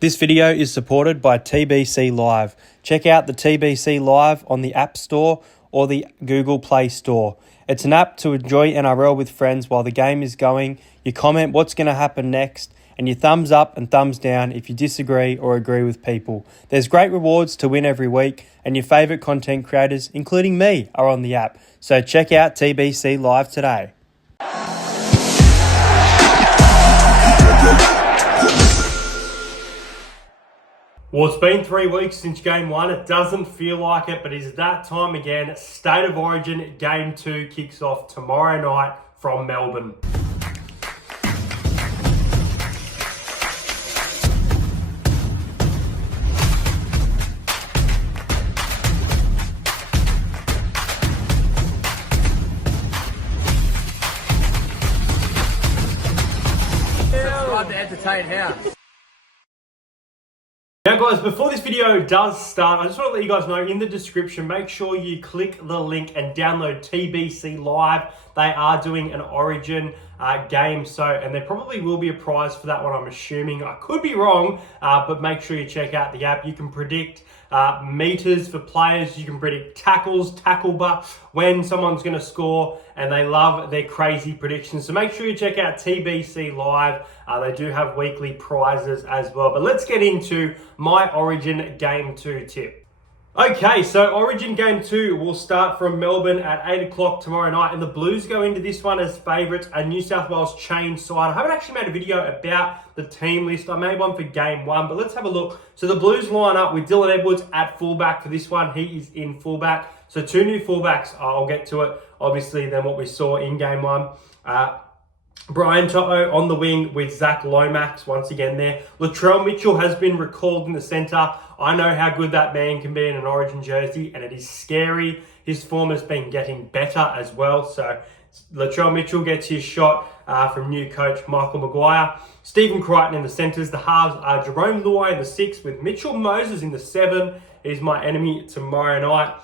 This video is supported by TBC Live. Check out the TBC Live on the App Store or the Google Play Store. It's an app to enjoy NRL with friends while the game is going. You comment what's going to happen next, and you thumbs up and thumbs down if you disagree or agree with people. There's great rewards to win every week, and your favourite content creators, including me, are on the app. So check out TBC Live today. Well, it's been 3 weeks since Game 1. It doesn't feel like it, but it's that time again. State of Origin Game 2 kicks off tomorrow night from Melbourne. Subscribe to Entertain House. Now guys, before this video does start, I just want to let you guys know in the description, make sure you click the link and download TBC Live. They are doing an Origin game, and there probably will be a prize for that one, I'm assuming. I could be wrong, but make sure you check out the app. You can predict meters for players, you can predict tackles, tackle butt, when someone's going to score, and they love their crazy predictions. So make sure you check out TBC Live. They do have weekly prizes as well. But let's get into my Origin Game 2 tip. Okay, so Origin Game 2 will start from Melbourne at 8 o'clock tomorrow night, and the Blues go into this one as favourites, a New South Wales chain side. I haven't actually made a video about the team list. I made one for Game 1, but let's have a look. So the Blues line up with Dylan Edwards at fullback for this one. He is in fullback. So two new fullbacks, I'll get to it, obviously, than what we saw in Game 1. Brian To'o on the wing with Zach Lomax once again there. Latrell Mitchell has been recalled in the centre. I know how good that man can be in an Origin jersey, and it is scary. His form has been getting better as well. So Latrell Mitchell gets his shot from new coach Michael Maguire. Stephen Crichton in the centres. The halves are Jerome Luai in the 6 with Mitchell Moses in the 7. He's my enemy tomorrow night.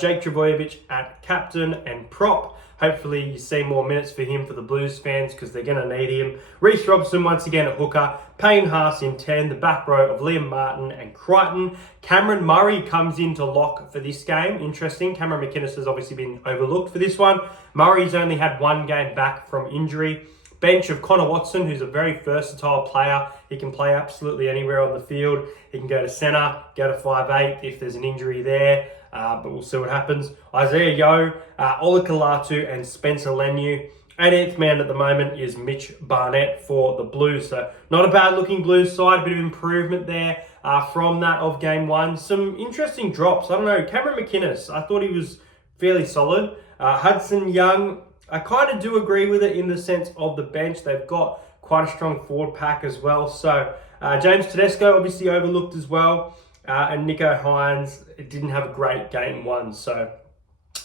Jake Trbojevic at captain and prop. Hopefully you see more minutes for him for the Blues fans because they're going to need him. Reece Robson once again at hooker. Payne Haas in 10. The back row of Liam Martin and Crichton. Cameron Murray comes into lock for this game. Interesting. Cameron McInnes has obviously been overlooked for this one. Murray's only had one game back from injury. Bench of Connor Watson, who's a very versatile player. He can play absolutely anywhere on the field. He can go to centre, go to 5'8" if there's an injury there. But we'll see what happens. Isaiah Yeo, Ola Kalatu and Spencer Leniu. 18th man at the moment is Mitch Barnett for the Blues. So not a bad looking Blues side, a bit of improvement there from that of Game 1. Some interesting drops. I don't know, Cameron McInnes, I thought he was fairly solid. Hudson Young, I kind of do agree with it in the sense of the bench. They've got quite a strong forward pack as well. So James Tedesco obviously overlooked as well. And Nicho Hynes didn't have a great Game 1. So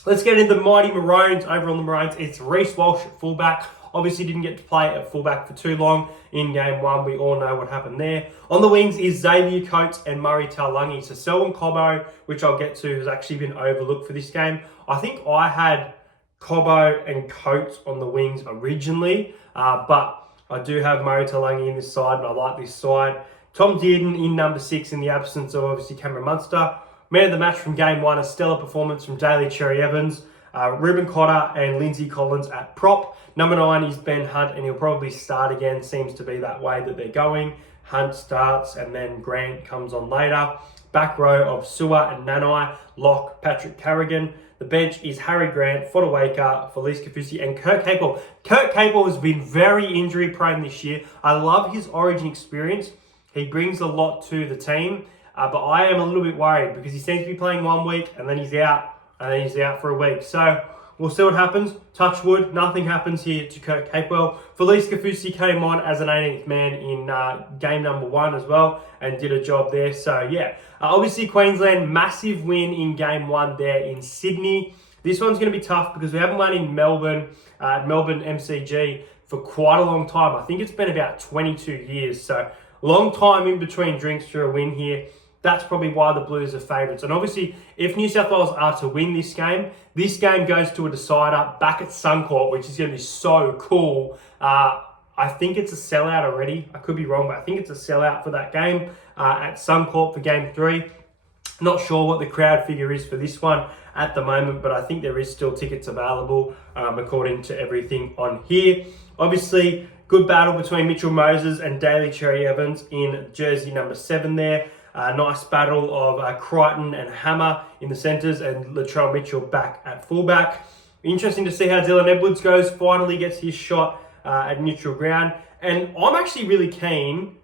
let's get into the mighty Maroons. Over on the Maroons, it's Reece Walsh at fullback. Obviously didn't get to play at fullback for too long in Game 1. We all know what happened there. On the wings is Xavier Coates and Murray Taulagi. So Selwyn Cobbo, which I'll get to, has actually been overlooked for this game. I think I had Cobbo and Coates on the wings originally, but I do have Murray Taulagi in this side, and I like this side. Tom Dearden in number 6 in the absence of obviously Cameron Munster. Man of the match from Game 1, a stellar performance from Daly Cherry Evans. Ruben Cotter and Lindsay Collins at prop. Number 9 is Ben Hunt, and he'll probably start again. Seems to be that way that they're going. Hunt starts, and then Grant comes on later. Back row of Sua and Nanai. Lock, Patrick Carrigan. The bench is Harry Grant, Fodawaker, Felice Kafusi, and Kurt Capewell. Kurt Capewell has been very injury prone this year. I love his Origin experience. He brings a lot to the team, but I am a little bit worried because he seems to be playing 1 week and then he's out, for a week. So we'll see what happens. Touch wood, nothing happens here to Kurt Capewell. Felice Kafusi came on as an 18th man in game number 1 as well and did a job there. So yeah, obviously Queensland, massive win in Game 1 there in Sydney. This one's going to be tough because we haven't won in Melbourne, Melbourne MCG for quite a long time. I think it's been about 22 years. So long time in between drinks for a win here. That's probably why the Blues are favourites. And obviously, if New South Wales are to win this game goes to a decider back at Suncorp, which is going to be so cool. I think it's a sellout already. I could be wrong, but I think it's a sellout for that game at Suncorp for Game 3. Not sure what the crowd figure is for this one at the moment, but I think there is still tickets available according to everything on here. Obviously, good battle between Mitchell Moses and Daly Cherry Evans in jersey number 7 there. Nice battle of Crichton and Hammer in the centres and Latrell Mitchell back at fullback. Interesting to see how Dylan Edwards goes. Finally gets his shot at neutral ground. And I'm actually really keen,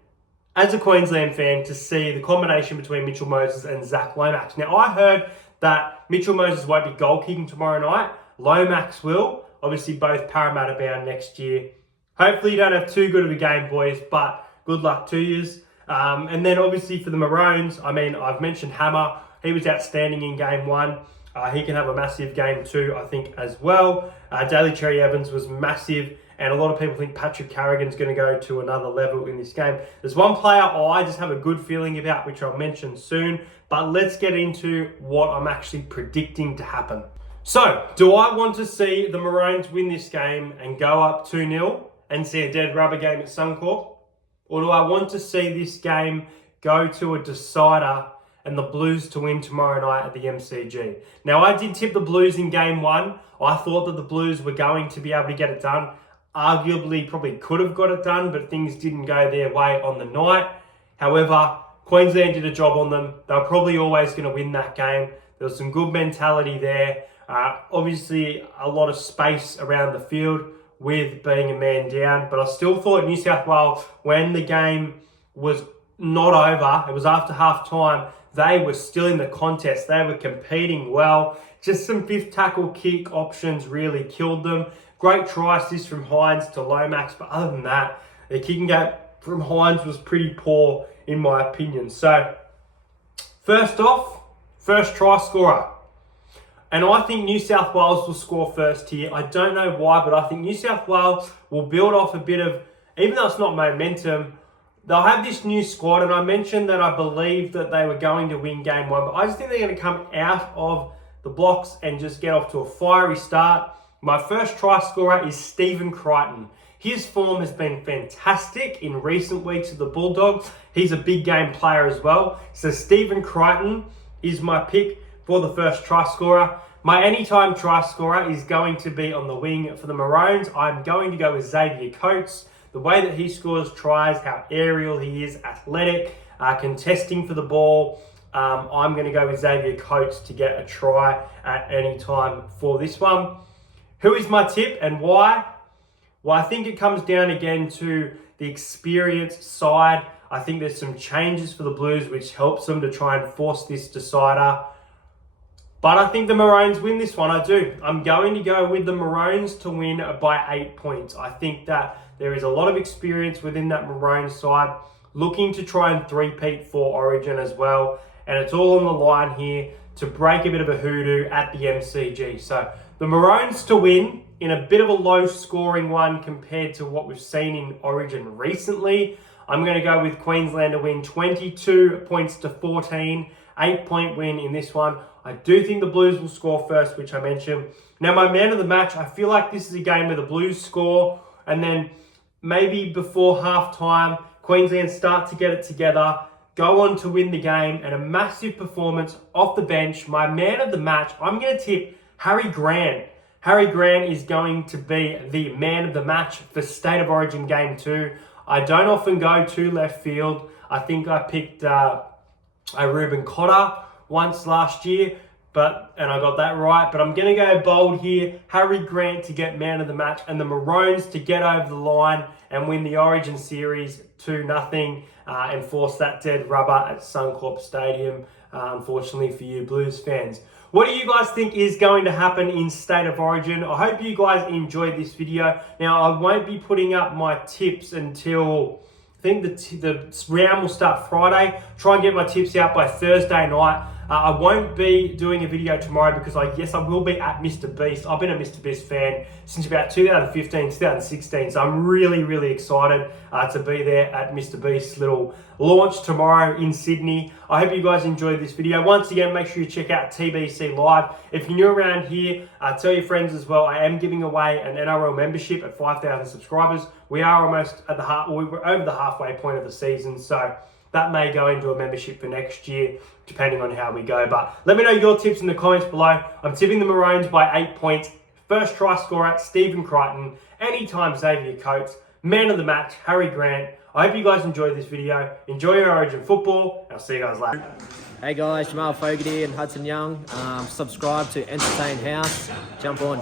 as a Queensland fan, to see the combination between Mitchell Moses and Zach Lomax. Now, I heard that Mitchell Moses won't be goal kicking tomorrow night. Lomax will. Obviously, both Parramatta bound next year. Hopefully, you don't have too good of a game, boys, but good luck to yous. And then, obviously, for the Maroons, I mean, I've mentioned Hammer. He was outstanding in Game 1. He can have a massive Game 2, I think, as well. Daly Cherry Evans was massive. And a lot of people think Patrick Carrigan's going to go to another level in this game. There's one player I just have a good feeling about, which I'll mention soon. But let's get into what I'm actually predicting to happen. So, do I want to see the Maroons win this game and go up 2-0 and see a dead rubber game at Suncorp? Or do I want to see this game go to a decider and the Blues to win tomorrow night at the MCG? Now, I did tip the Blues in Game 1. I thought that the Blues were going to be able to get it done. Arguably, probably could have got it done, but things didn't go their way on the night. However, Queensland did a job on them. They were probably always going to win that game. There was some good mentality there. Obviously, a lot of space around the field with being a man down. But I still thought New South Wales, when the game was not over, it was after half time, they were still in the contest. They were competing well. Just some fifth tackle kick options really killed them. Great try assist from Hines to Lomax, but other than that, the kicking game from Hines was pretty poor in my opinion. So, first off, first try scorer. And I think New South Wales will score first here. I don't know why, but I think New South Wales will build off a bit of, even though it's not momentum, they'll have this new squad. And I mentioned that I believe that they were going to win Game 1, but I just think they're going to come out of the blocks and just get off to a fiery start. My first try scorer is Stephen Crichton. His form has been fantastic in recent weeks of the Bulldogs. He's a big game player as well. So Stephen Crichton is my pick for the first try scorer. My anytime try scorer is going to be on the wing for the Maroons. I'm going to go with Xavier Coates. The way that he scores tries, how aerial he is, athletic, contesting for the ball. I'm going to go with Xavier Coates to get a try at any time for this one. Who is my tip and why? Well, I think it comes down again to the experienced side. I think there's some changes for the Blues which helps them to try and force this decider. But I think the Maroons win this one, I do. I'm going to go with the Maroons to win by 8 points. I think that there is a lot of experience within that Maroons side, looking to try and three-peat for Origin as well. And it's all on the line here to break a bit of a hoodoo at the MCG. So the Maroons to win in a bit of a low-scoring one compared to what we've seen in Origin recently. I'm going to go with Queensland to win 22 points to 14. 8-point win in this one. I do think the Blues will score first, which I mentioned. Now, my man of the match, I feel like this is a game where the Blues score and then maybe before halftime, Queensland start to get it together, go on to win the game, and a massive performance off the bench. My man of the match, I'm going to tip Harry Grant. Harry Grant is going to be the man of the match for State of Origin Game 2. I don't often go to left field. I think I picked Ruben Cotter once last year, and I got that right. But I'm going to go bold here. Harry Grant to get man of the match and the Maroons to get over the line and win the Origin Series 2-0 and force that dead rubber at Suncorp Stadium, unfortunately for you Blues fans. What do you guys think is going to happen in State of Origin? I hope you guys enjoyed this video. Now, I won't be putting up my tips until, I think the round will start Friday. Try and get my tips out by Thursday night. I won't be doing a video tomorrow because I will be at Mr. Beast. I've been a Mr. Beast fan since about 2015, 2016, so I'm really, really excited to be there at Mr. Beast's little launch tomorrow in Sydney. I hope you guys enjoyed this video. Once again, make sure you check out TBC Live. If you're new around here, tell your friends as well. I am giving away an NRL membership at 5,000 subscribers. We are almost at we're over the halfway point of the season, so that may go into a membership for next year, depending on how we go. But let me know your tips in the comments below. I'm tipping the Maroons by 8 points. First try scorer, Stephen Crichton. Anytime Xavier Coates. Man of the match, Harry Grant. I hope you guys enjoyed this video. Enjoy your Origin football. I'll see you guys later. Hey guys, Jamal Fogarty and Hudson Young. Subscribe to Entertain House. Jump on.